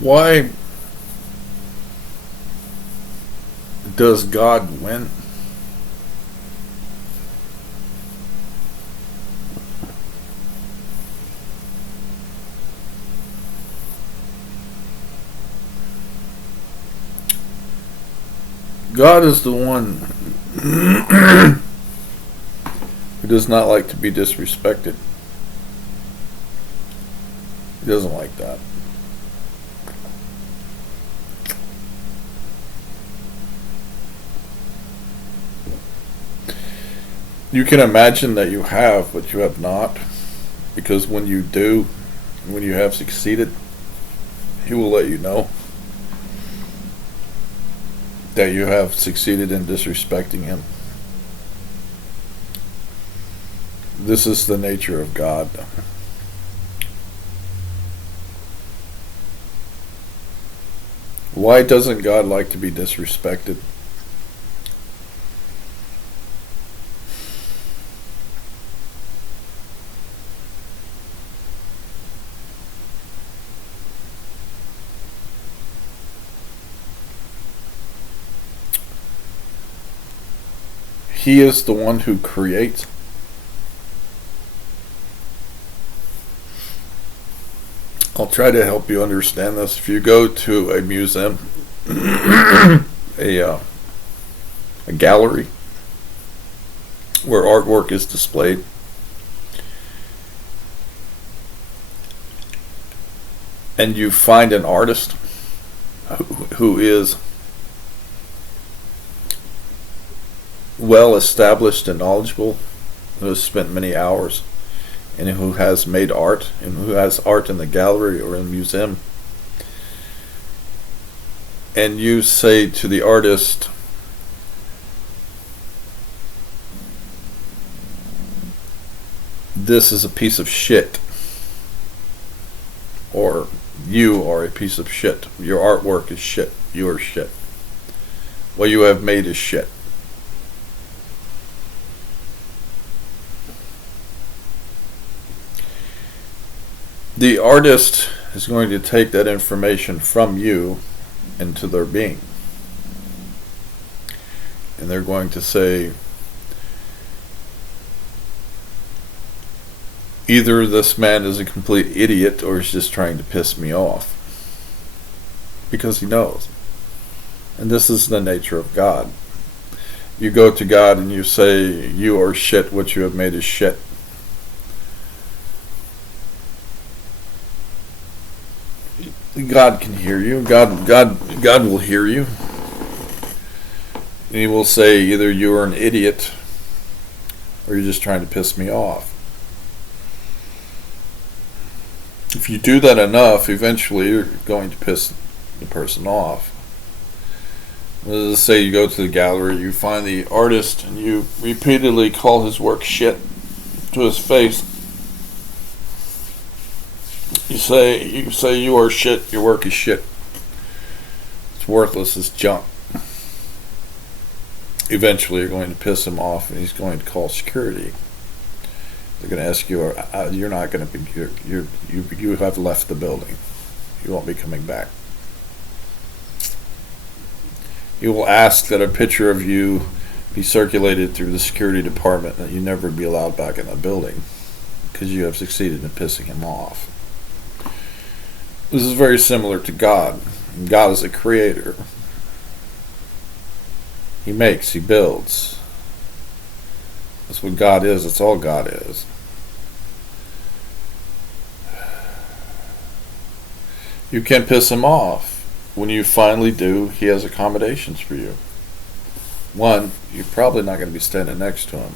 Why does God win? God is the one who does not like to be disrespected. He doesn't like that. You can imagine that you have, but you have not. Because when you do, when you have succeeded, He will let you know that you have succeeded in disrespecting Him. This is the nature of God. Why doesn't God like to be disrespected? He is the one who creates. I'll try to help you understand this. If you go to a museum, a gallery where artwork is displayed, and you find an artist who is well established and knowledgeable, who has spent many hours, and who has made art, and who has art in the gallery or in the museum, and you say to the artist, "This is a piece of shit," or "You are a piece of shit. Your artwork is shit. You are shit. What you have made is shit." The artist is going to take that information from you into their being. And they're going to say, either this man is a complete idiot or he's just trying to piss me off. Because he knows. And this is the nature of God. You go to God and you say, "You are shit, what you have made is shit." God can hear you. God will hear you. And He will say, either you are an idiot or you're just trying to piss me off. If you do that enough, eventually you're going to piss the person off. Let's say you go to the gallery, you find the artist, and you repeatedly call his work shit to his face. You say you are shit, your work is shit. It's worthless, it's junk. eventually you're going to piss him off, and he's going to call security. They're going to ask you, you're not going to be, you have left the building. You won't be coming back. He will ask that a picture of you be circulated through the security department, that you never be allowed back in the building because you have succeeded in pissing him off. This is very similar to God. God is a creator. He makes, he builds. That's what God is. That's all God is. You can piss him off. When you finally do, he has accommodations for you. One, you're probably not going to be standing next to him.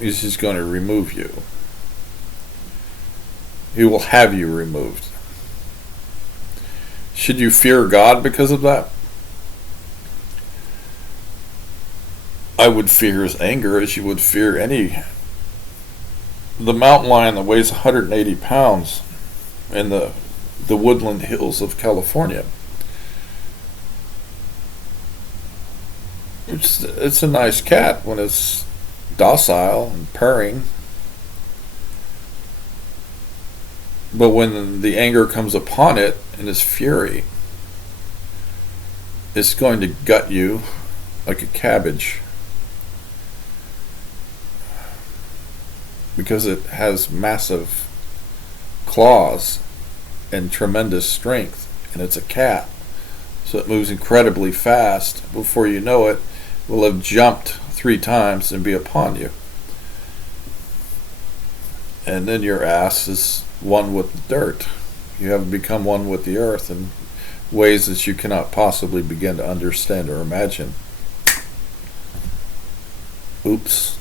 He's just going to remove you. He will have you removed. Should you fear God because of that? I would fear his anger as you would fear any. The mountain lion that weighs 180 pounds in the woodland hills of California. It's a nice cat when it's docile and purring. But when the anger comes upon it and its fury, it's going to gut you like a cabbage. Because it has massive claws and tremendous strength, and it's a cat, so it moves incredibly fast. Before you know it, will have jumped 3 times and be upon you, and then your ass is one with the dirt. You have become one with the earth in ways that you cannot possibly begin to understand or imagine. Oops.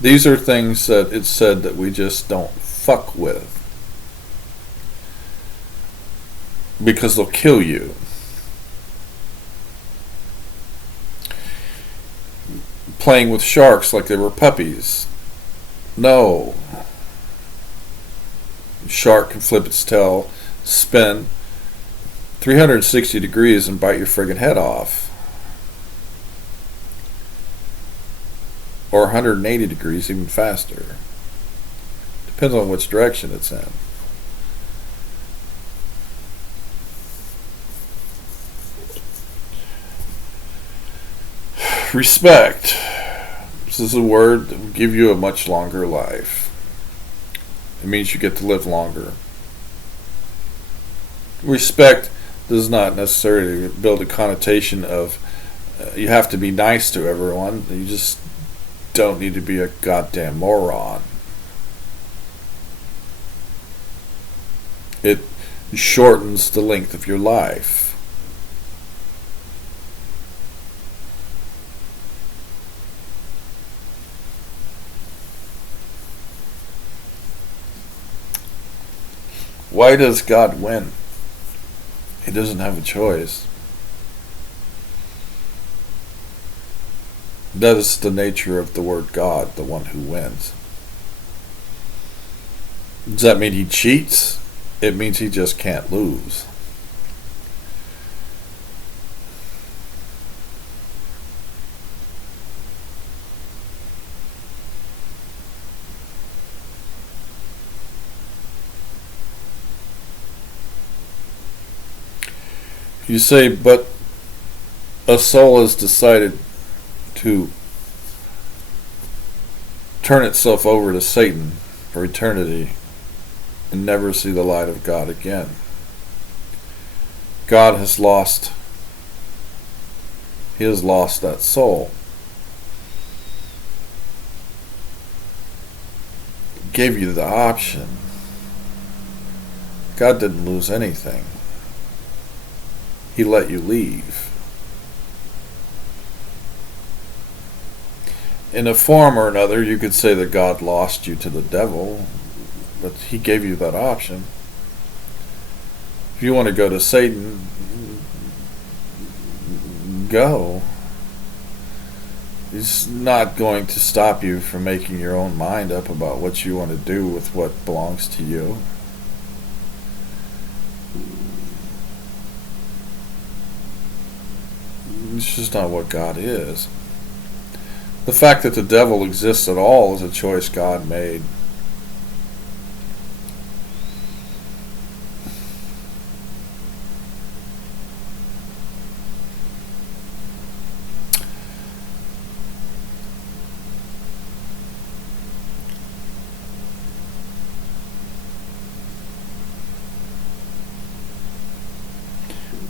These are things that it's said that we just don't fuck with, because they'll kill you. Playing with sharks like they were puppies. No. Shark can flip its tail, spin 360 degrees and bite your friggin' head off. Or 180 degrees, even faster. Depends on which direction it's in. Respect. This is a word that will give you a much longer life. It means you get to live longer. Respect does not necessarily build a connotation of you have to be nice to everyone. You just don't need to be a goddamn moron. It shortens the length of your life. Why does God win? He doesn't have a choice. That is the nature of the word God, the one who wins. Does that mean he cheats? It means he just can't lose. You say, but a soul has decided to turn itself over to Satan for eternity and never see the light of God again. God has lost, he has lost that soul. Gave you the option. God didn't lose anything. He let you leave. In a form or another, you could say that God lost you to the devil, but he gave you that option. If you want to go to Satan, go. He's not going to stop you from making your own mind up about what you want to do with what belongs to you. It's just not what God is. The fact that the devil exists at all is a choice God made.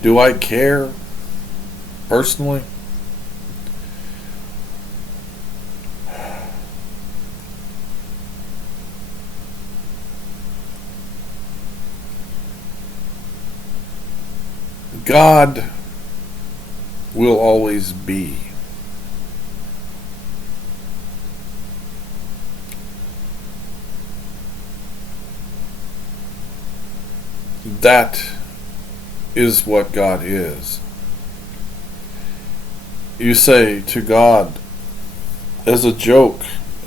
Do I care personally? God will always be. That is what God is. You say to God as a joke,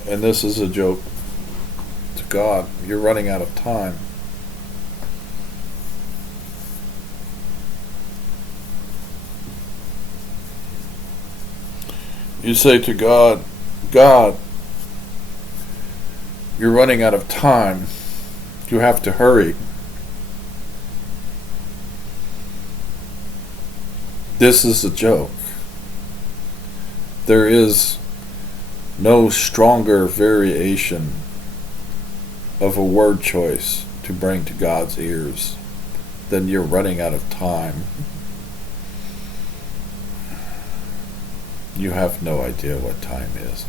and this is a joke to God, you're running out of time. You say to God, God, you're running out of time. You have to hurry. This is a joke. There is no stronger variation of a word choice to bring to God's ears than you're running out of time. You have no idea what time is.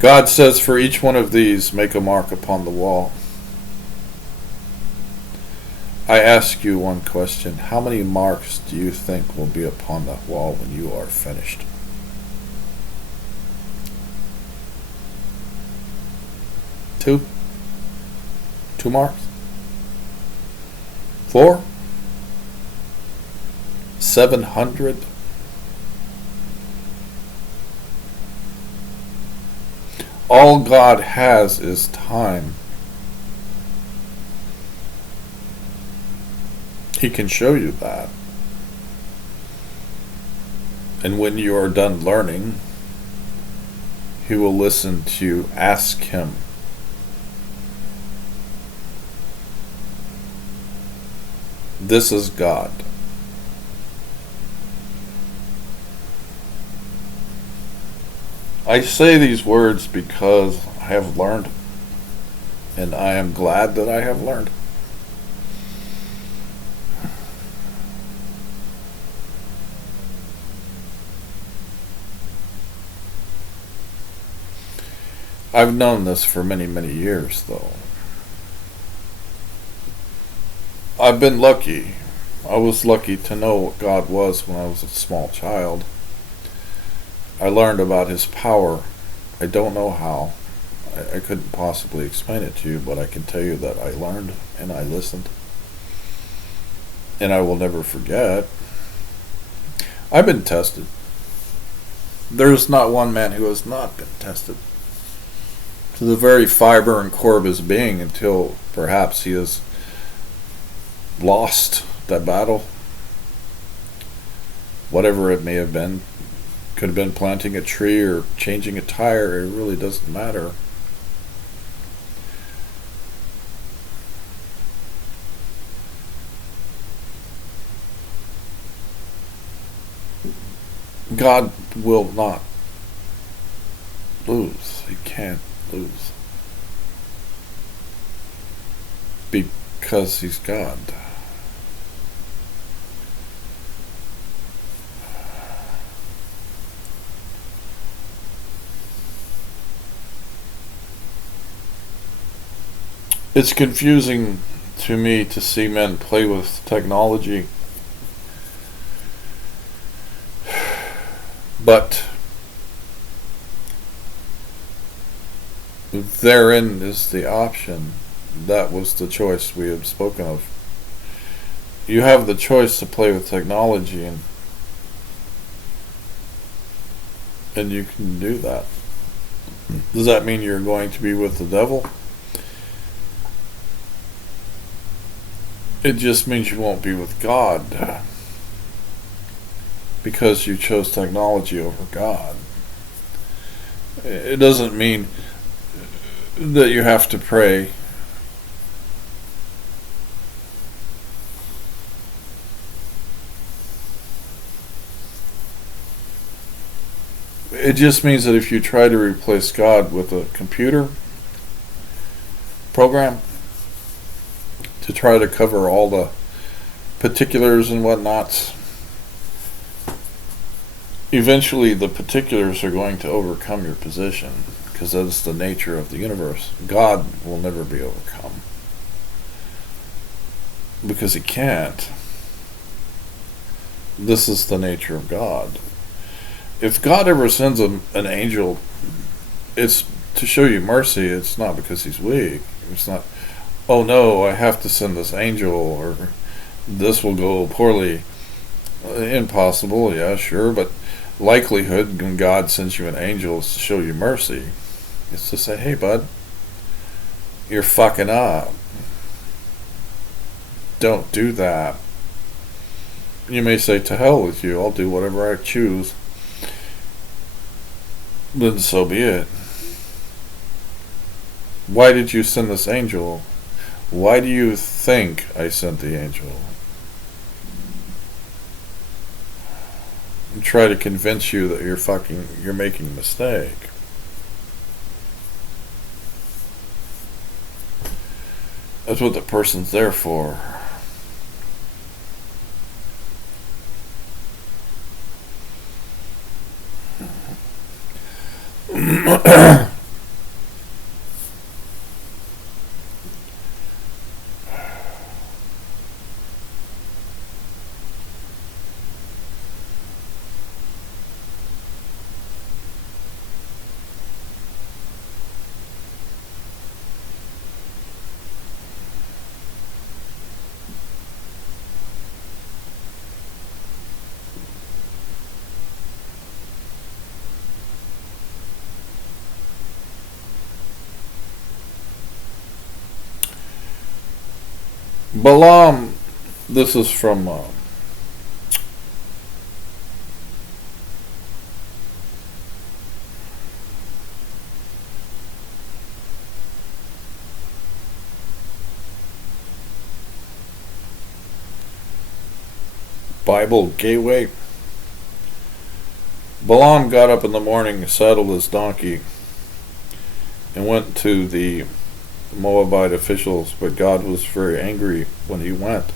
God says, for each one of these, make a mark upon the wall. I ask you one question. How many marks do you think will be upon that wall when you are finished? 2? 2 marks? 4? 700? All God has is time. He can show you that. And when you are done learning, He will listen to you. Ask Him. This is God. I say these words because I have learned, and I am glad that I have learned. I've known this for many, many years, though. I've been lucky. I was lucky to know what God was when I was a small child. I learned about His power. I don't know how. I couldn't possibly explain it to you, but I can tell you that I learned and I listened. And I will never forget. I've been tested. There's not one man who has not been tested to the very fiber and core of his being until perhaps he has lost that battle. Whatever it may have been. Could have been planting a tree or changing a tire. It really doesn't matter. God will not lose. He can't lose. Because He's God. It's confusing to me to see men play with technology. But therein is the option. That was the choice we have spoken of. You have the choice to play with technology, and you can do that. Does that mean you're going to be with the devil? It just means you won't be with God because you chose technology over God. It doesn't mean that you have to pray. It just means that if you try to replace God with a computer program to try to cover all the particulars and whatnots, eventually the particulars are going to overcome your position, because that is the nature of the universe. God will never be overcome because he can't. This is the nature of God. If God ever sends an angel, it's to show you mercy. It's not because he's weak. It's not, oh no, I have to send this angel or this will go poorly. Impossible, yeah, sure, but likelihood when God sends you an angel is to show you mercy. It's to say, hey bud, you're fucking up. Don't do that. You may say, to hell with you, I'll do whatever I choose. Then so be it. Why did you send this angel? Why do you think I sent the angel? And try to convince you that you're making a mistake. That's what the person's there for. Balaam, this is from Bible Gateway. Balaam got up in the morning, saddled his donkey, and went to the Moabite officials, but God was very angry when he went.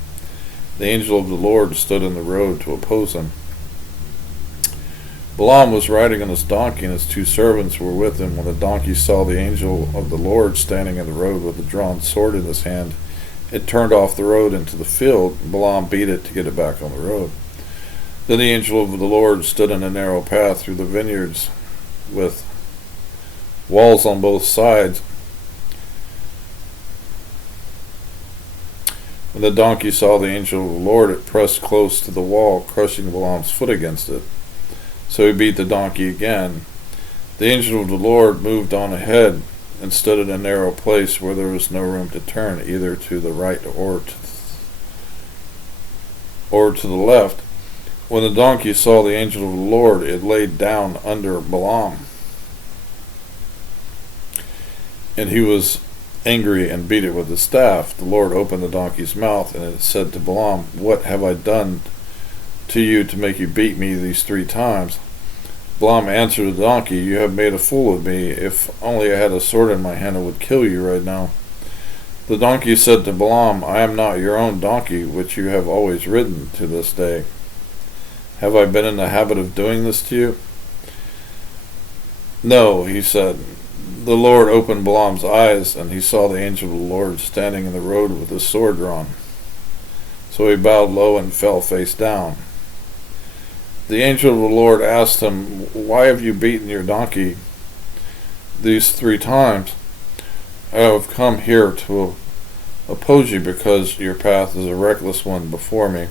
The angel of the Lord stood in the road to oppose him. Balaam was riding on his donkey, and his two servants were with him. When the donkey saw the angel of the Lord standing in the road with a drawn sword in his hand, it turned off the road into the field. Balaam beat it to get it back on the road. Then the angel of the Lord stood in a narrow path through the vineyards with walls on both sides. When the donkey saw the angel of the Lord, it pressed close to the wall, crushing Balaam's foot against it. So he beat the donkey again. The angel of the Lord moved on ahead and stood in a narrow place where there was no room to turn, either to the right or to the left. When the donkey saw the angel of the Lord, it laid down under Balaam. And he was angry and beat it with his staff. The Lord opened the donkey's mouth, and it said to Balaam, "What have I done to you to make you beat me these 3 times?" Balaam answered the donkey, "You have made a fool of me. If only I had a sword in my hand, I would kill you right now." The donkey said to Balaam, "I am not your own donkey, which you have always ridden to this day. Have I been in the habit of doing this to you?" "No," he said. The Lord opened Balaam's eyes, and he saw the angel of the Lord standing in the road with his sword drawn. So he bowed low and fell face down. The angel of the Lord asked him, "Why have you beaten your donkey these 3 times?" "I have come here to oppose you because your path is a reckless one before me.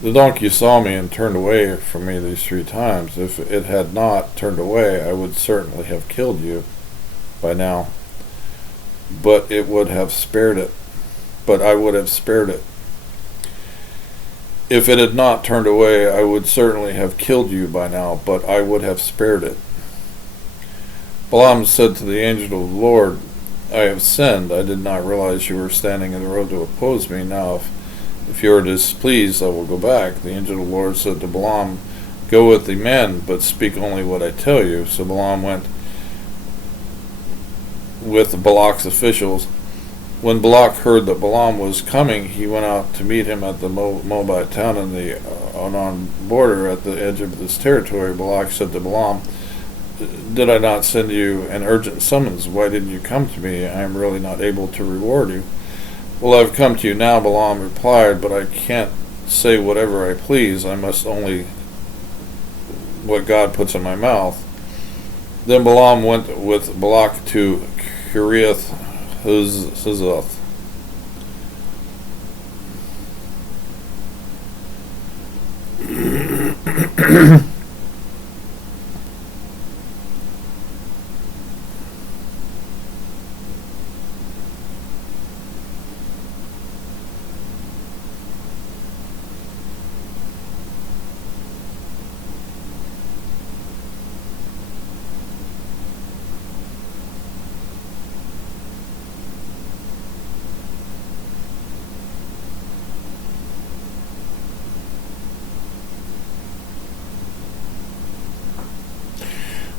The donkey saw me and turned away from me these 3 times. If it had not turned away, I would certainly have killed you by now. but it would have spared it. But I would have spared it. If it had not turned away, I would certainly have killed you by now, but I would have spared it. Balaam said to the angel of the Lord, I have sinned. I did not realize you were standing in the road to oppose me. Now, if you are displeased, I will go back. The angel of the Lord said to Balaam, Go with the men, but speak only what I tell you. So Balaam went with Balak's officials. When Balak heard that Balaam was coming, he went out to meet him at the Moabite town in the Anon border at the edge of this territory. Balak said to Balaam, Did I not send you an urgent summons? Why didn't you come to me? I am really not able to reward you. Well, I've come to you now, Balaam replied, but I can't say whatever I please. I must only what God puts in my mouth. Then Balaam went with Balak to Kiriath Huzoth.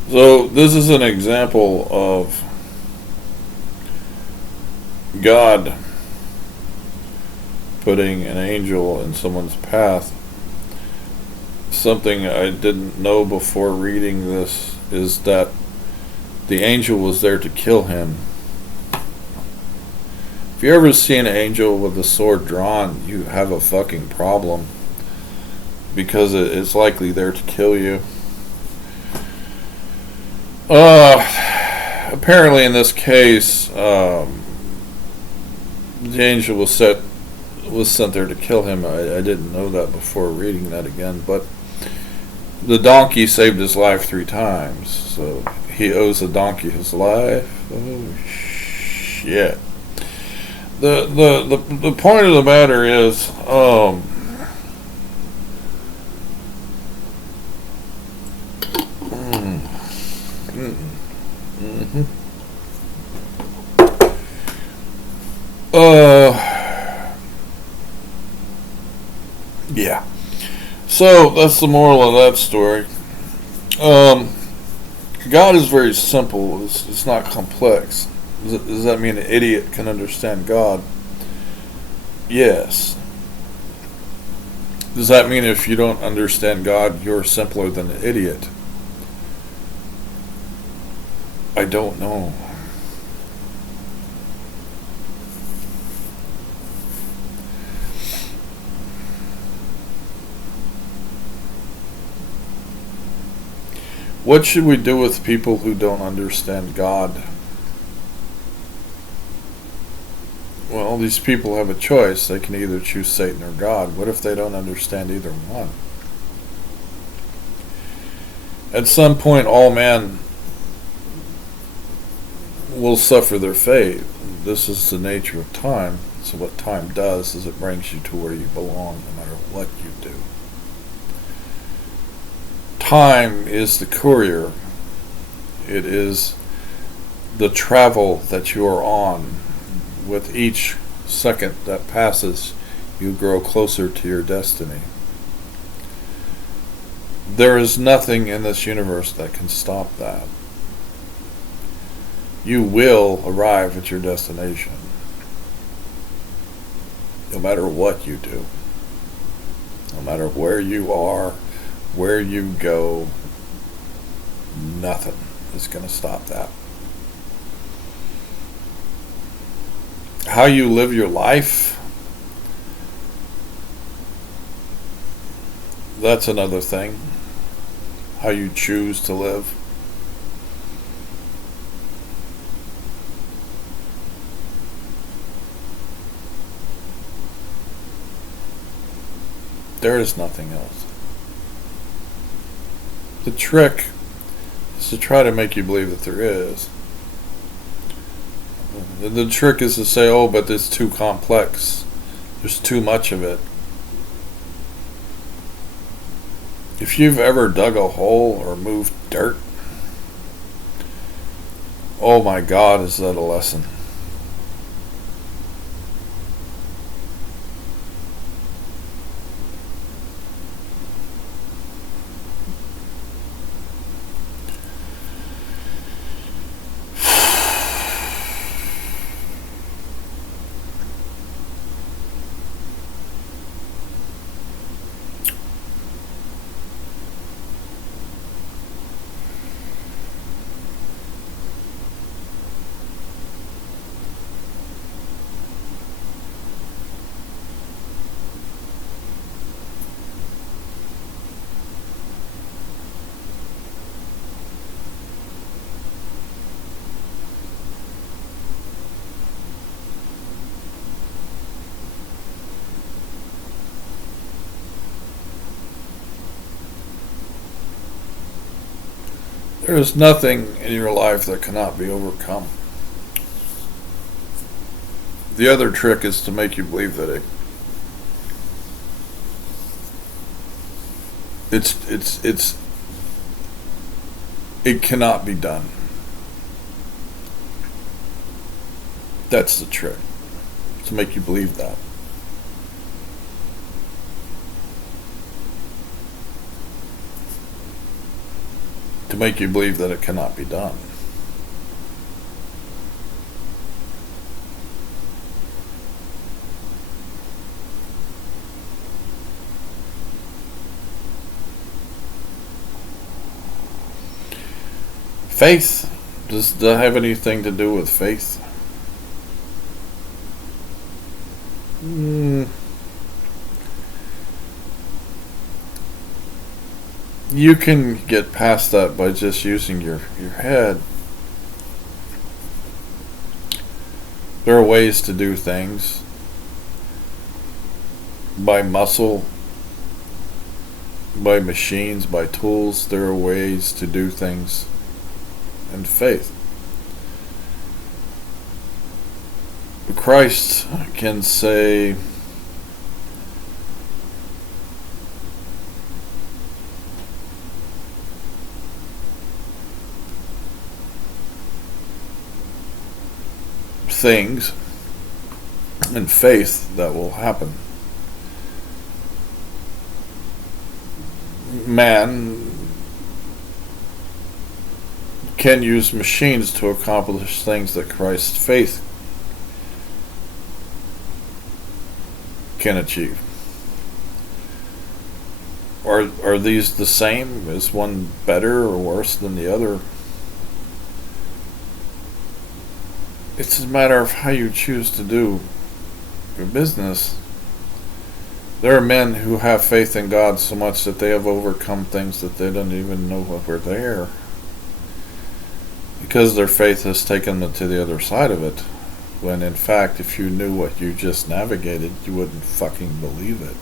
So this is an example of God putting an angel in someone's path. Something I didn't know before reading this is that the angel was there to kill him. If you ever see an angel with a sword drawn, you have a fucking problem, because it's likely there to kill you. Apparently in this case, the angel was sent there to kill him. I didn't know that before reading that again, but the donkey saved his life 3 times, so he owes the donkey his life. Oh shit. The point of the matter is, yeah. So that's the moral of that story. God is very simple. It's not complex. Does that mean an idiot can understand God? Yes. Does that mean if you don't understand God, you're simpler than an idiot? I don't know. What should we do with people who don't understand God? Well, these people have a choice. They can either choose Satan or God. What if they don't understand either one? At some point, all men will suffer their fate. This is the nature of time. So what time does is it brings you to where you belong, no matter what you do. Time is the courier. It is the travel that you are on. With each second that passes, you grow closer to your destiny. There is nothing in this universe that can stop that. You will arrive at your destination, no matter what you do. No matter where you are, where you go, nothing is going to stop that. How you live your life, that's another thing. How you choose to live. There is nothing else. The trick is to try to make you believe that there is. The trick is to say, oh, but it's too complex. There's too much of it. If you've ever dug a hole or moved dirt, oh my God, is that a lesson? There is nothing in your life that cannot be overcome. The other trick is to make you believe that it cannot be done. That's the trick. To make you believe that. To make you believe that it cannot be done. Faith, does that have anything to do with faith? You can get past that by just using your head. There are ways to do things by muscle, by machines, by tools. There are ways to do things in faith. Christ can say, things in faith that will happen. Man can use machines to accomplish things that Christ's faith can achieve. Are these the same? Is one better or worse than the other? It's a matter of how you choose to do your business. There are men who have faith in God so much that they have overcome things that they don't even know what were there, because their faith has taken them to the other side of it, when in fact if you knew what you just navigated, you wouldn't fucking believe it.